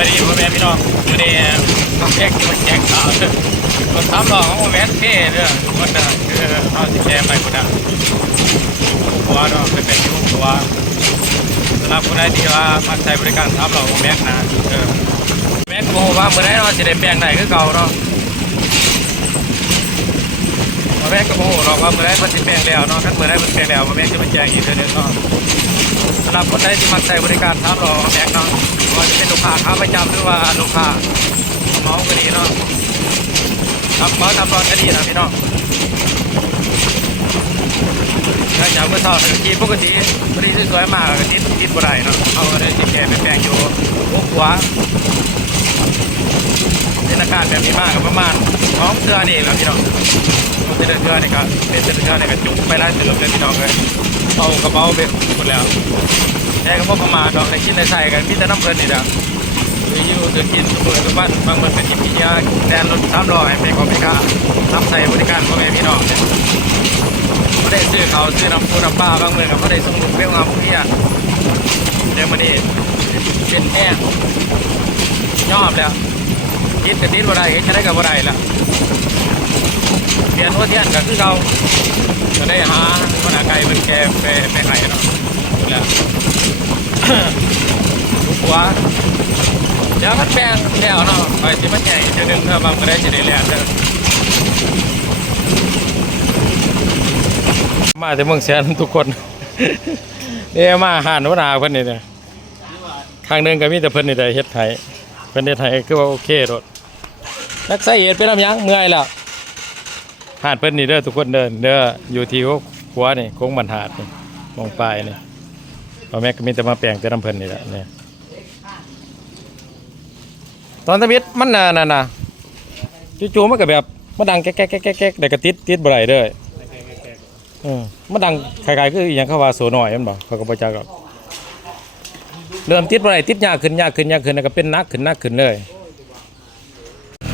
วัสดีพ่อแม่พี่น้องวันนี้ต้องแจ้งคนแจ้งข่าวเด้อคนทำหลอกของพ่อแม่เท่เด้อคนน่ะคือเอาสิแชร์ไปคนน่ะตัวเนาะเป็นเป็นที่ตัวสำหรับคนใดที่ว่ามาใช้บริการทำหลอกของแม่นะเออแม่โมว่าเมื่อไหรเราจะได้แปลงไหนก็เก่าเนาะพ่อ แม่ก็โมโหหรอกว่าเมื่อไรมันจะแปลงแล้วเนาะถ้าเมื่อไรมันแปลงแล้วพ่อแม่จะมาแจ้งอีกเดือนนึงเนาะสำหรับคนใดที่มาใช้บริการทำรอแบกเนาะว่าจะเป็นลูกค้าขาประจำหรือว่าลูกค้าเมาก็ดีเนาะครับเมาทำรอก็ดีนะพี่น้องถ้าอยากเมื่อเช้าเนี่ยกีปกติพอดีสวยๆมากก็ติดติดบ่ได้เนาะเอาก็ได้ติดแก่ไปแปลงอยู่หัวขวา เป็นอาการแบบนี้มากก็ประมาณสองเทือนี่แหละพี่น้องเป็นเทือนี่ก็เป็นเทือนี่ก็จุกไปได้เตือเลยพี่น้องเลยเอากระเป๋าไปหมดแล้วแค่ก็บ่ประมาทดอกในกินในใส่กันมีแต่น้ำเพลินนี่แหละคืออยู่คือกินทุกคนทุกบ้านบางเมันเป็นกินพิยาแดนรถสามล้อให้ไปขอไปกาน้ำใส่บริการพ่อแม่พี่น้องเนี่ยไม่ได้ซื้อเขาซื้อน้ำปูน้ำปลาบางเมืองก็ไม่ได้ส่งลูกเวลงามเพียเดี๋ยวมันนี่เป็นแห้งยอมแล้ว คิดแต่ติดบ่ได้เฮ็ดจะได้กับบ่ได้ละเปลี่ยนหัวเทียนก็คือเราจะได้หาคนอาไก่เป็นแกไปไปไข่เนาะแล้วทุกหัวเดี๋ยวมันแปลงแล้วเนาะไปที่มันใหญ่เดี๋ยวหนึงถ้าบางก็ได้จะได้แล้วเด้อมาแต่เมืองแสนทุกคนเนี่ยมาหานวนาเพิ่นนี่เนี่ยทางหนึงก็มีแต่เพิ่นนี่ได้เฮ็ดให้ เพิ่นเฮ็ดให้คือว่าโอเคโดดนักใส่เฮ็ดเป็นลำยังเมื่อยแล้วหาดเพิ่นนี่เด้อทุกคนเด้อเด้ออยู่ที่หัวนี่โค้งบรรทัดนี่มองปลายนี่พ่อแม่ก็มีแต่มาแปลงแต่น้ำเพลินนี่แหละเนี่ยตอนทวิตมันน่ะน่ะน่ะจู่ๆมันก็แบบมันดังแก๊กแก๊กแก๊กแก๊กแก๊กแต่ก็ติดติดบ่ได้เด้อเออมันดังคล้ายๆคืออหย่างเขาว่าโซน้อยแมันบ่เขาก็บ่จักหรอก เริ่มติดบ่ได้ติดยากขึ้นยากขึ้นยากขึ้นแล้วก็เป็นนักขึ้นนักขึ้นเลย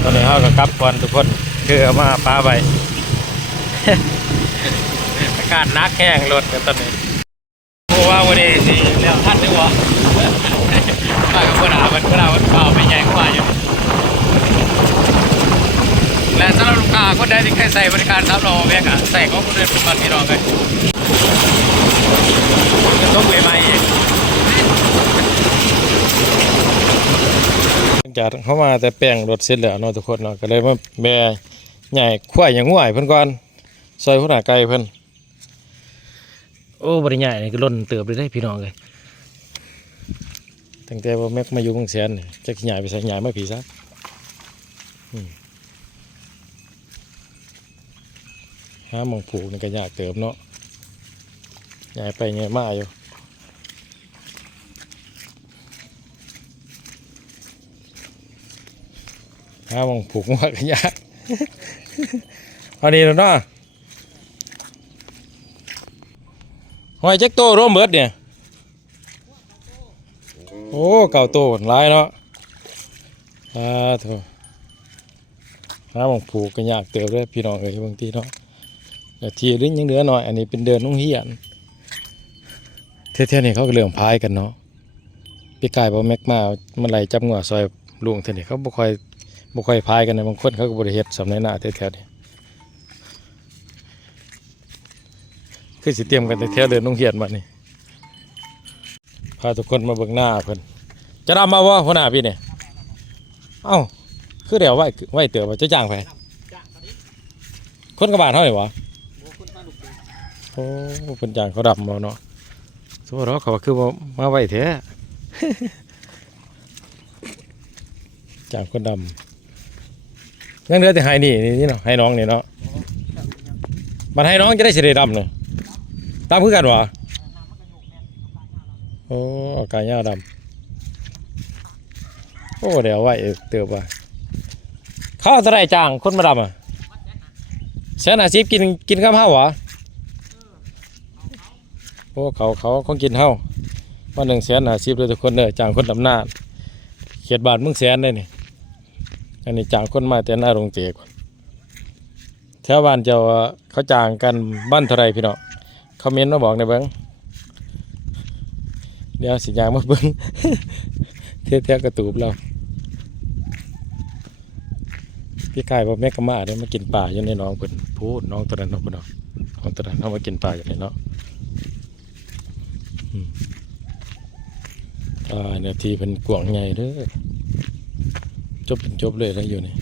ตอนนี้เฮาก็กลับก่อนทุกคนคือเอามาปลาไว้อากาศนักแห้งรถกันตอนนี้โอ้ว่าวันนี้สิแล้วท่านนึกว่ามากับคนอาบันคนอาบันเปล่าไม่ใหญ่กว่าอยู่และสำหรับลูกค้าคนใดที่เคยใส่บริการซับรอแม่กะใส่ของคนอื่นเป็นมันพี่น้องเลยก็ต้องใหม่ๆอีกหลัง จากเขามาแต่แป้งรถเสร็จแล้วเนาะทุกคนเนาะก็เลยมาแม่ใหญ่ขั้วอย่างง่วยเพิ่นก่อนซอยหัวหน้าไก่เพิ่นโอ้บริญญานี่ก็ล้นเติบเลยได้พี่น้องเลยตั้งแต่ว่าแม็กมาอยู่เมืองแสนนี่จะขยายไปใส่ใหญ่มาผีซะอืมหาหมองผูกนี่ก็ยากเติบเนาะใหญ่ไปใหญ่มาอยู่ หาหมองผูกมาก็ยากเอาดีแล้วเนาะหอยเจ็กโตร่วมเบิดเนี่ย โอ้เก่าโตหลายเนาะอ่าเถอะหาหมองผูกกันยากเติบเลยพี่น้องเอ้ยบางทีเนาะแต่ทีลิ้นยังเหลือหน่อย อันนี้เป็นเดินนุ่งเฮียนเท่ๆนี่เขาก็เรื่องพายกันเนาะพี่กายบอกแม็กมามันไหลจับงัวซอยลุงเท่านี้เขาบ่ค่อย บ่ค่อยพายกันนะบางคนเขาก็บริเฮ็ดสำในหน้าแท้ๆนี่คือสิเตรียมกันแต่เที่ยวเดินนุ่งเหียนมานี่พาทุกคนมาเบิ่งหน้าเพิ่นจะรับมาว่าหัวหน้าพี่เนี่ยเอ้าคือเดี๋ยวไหว้ไว้เตือว่าจะจ้างไปคนกระบาดเท่าไหร่วะโอ้เพิ่นจางเขาดับมาเนาะสมมติเขาว่าคือว่ามาไหว้แท้จางคนดำ ยังเหลือแต่ให้นี่นี่เนาะให้น้องนี่เนาะมันให้น้องจะได้เสได็จดำเนาะตามคือกันวะโอ้อากาศยาดำโอ้เดี๋ยวไว้เติบว่าเขาเอาเท่าไรจ้างคนมาดำอะแสนาชีพกินกินข้าวเฮาหรอโอ้เขาเขาเขากินเฮาวันหนึ่งแสนอาชีพเลยทุกคนเลยจ้างคนดำหน้าเขียดบาทมึงแสนเลยนี่ อันนี้จ้างคนมาแต่หน้าโรงเจกแถวบ้านเจ้าเขาจ้างกันบ้านเท่าไรพี่เนาะเขาเม้นมาบอกในเบิ้งเดี๋ยวสิยางมาเบิ้งเทียทียบกระตูบเราพี่กายบอกแม่กมาเนี่ยมากินป่าอยู่ในน้องเพิ่นพูดน้องตัวนั้นน้องเพิ่นน้องของตันั้นเขามากินป่าอยู่ในเนาะอ่าเนี่ยทีเป็นกวงใหญ่เด้อ จบเป็นจบเลยแล้วอยู่นี่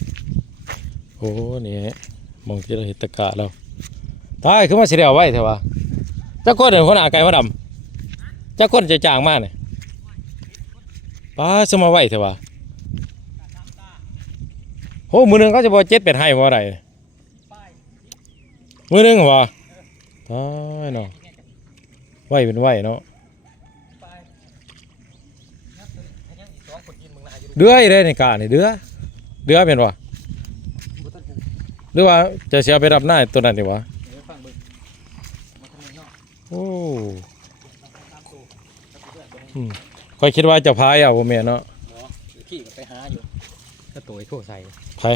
โอ้นี่มองที่เราเห็นตะกะเราตายคือมาสิเดียวไว้เถอะวะเจ้าคนเดินคนอาไก่มาดำเจ้าคนจะจางมากเนี่ยป้าสมาไว้เถอะวะโอ้มือหนึงเขาจะบอกเจ็ดเป็ดให้ว่าอะไรมือหนึงเหรอตายเนาะไหวเป็นไหวเนาะ เดือยเลยในกานี่เดือเดือเป็นวะหรือว่าจะเสียไปรับหน้าตัวนั้นดีวะโอ้อืมคอยคิดว่าจะพายเอาบ่แม่นเนาะขี่ไปหาอยู่ก็ตัวไอ้โทษใส่พาย